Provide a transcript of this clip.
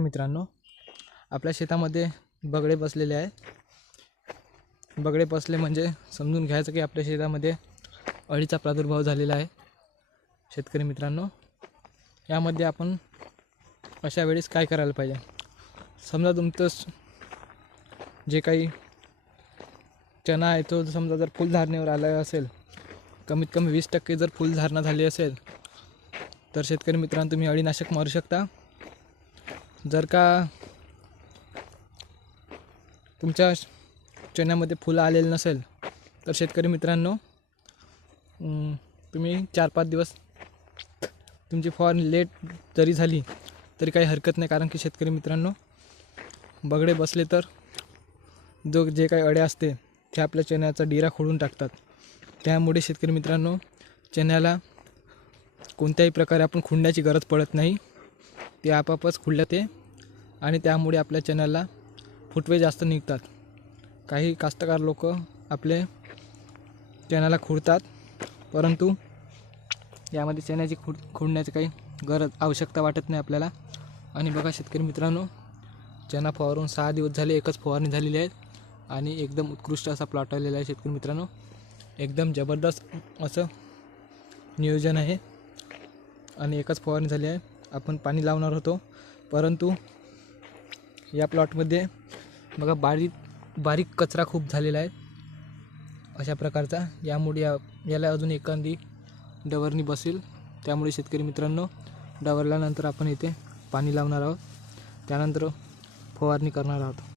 मित्रांनो, आपल्या शेतामध्ये बगळे बसलेले आहे. बगळे बसले म्हणजे समजून घ्यायचं की आपल्या शेतामध्ये अळीचा प्रादुर्भाव झालेला आहे. शेतकरी मित्रांनो, यामध्ये आपण अशा वेळेस काय करायला पाहिजे? समजा तुमचं जे काही चणा आहे तो समजा जर फुलधारणेवर आला असेल, कमीत कमी 20% जर फुलधारणा झाली असेल तर शेतकरी मित्रांनो तुम्ही अळीनाशक मारू शकता. जर का तुमच्या चण्यामध्ये फुलं आलेले नसेल तर शेतकरी मित्रांनो तुम्ही 4-5 दिवस तुमची फवारणी लेट जरी झाली तरी काही हरकत नाही, कारण की शेतकरी मित्रांनो बगडे बसले तर जे काही अळ्या असते ते आपल्या चण्याचा डिरा खोडून टाकतात. त्यामुळे शेतकरी मित्रांनो चण्याला कोणत्याही प्रकारे आपण खुडण्याची गरज पडत नाही, ते आपापच खुडते आणि त्यामुळे आपल्या चण्याला फुटवे जास्त निघतात. काही कास्तकार लोक आपले चण्याला खुडतात, परंतु यामध्ये चण्याची खुडण्याची काही आवश्यकता वाटत नाही आपल्याला. आणि बघा शेतकरी मित्रांनो, चणा फवारून 6 दिवस झाले, एकच फवारणी झालेली आहे आणि एकदम उत्कृष्ट असा प्लॉट आलेला आहे. शेतकरी मित्रांनो, एकदम जबरदस्त असं नियोजन आहे आणि एकच फवारणी झाली आहे. आपण पाणी लावणार होतो, परंतु या प्लॉटमध्ये बघा बारीक कचरा खूप झालेला आहे अशा प्रकारचा. यामुळे याला अजून एखादी डवरणी बसेल. त्यामुळे शेतकरी मित्रांनो डवरल्यानंतर आपण इथे पाणी लावणार आहोत, त्यानंतर फवारणी करणार आहोत.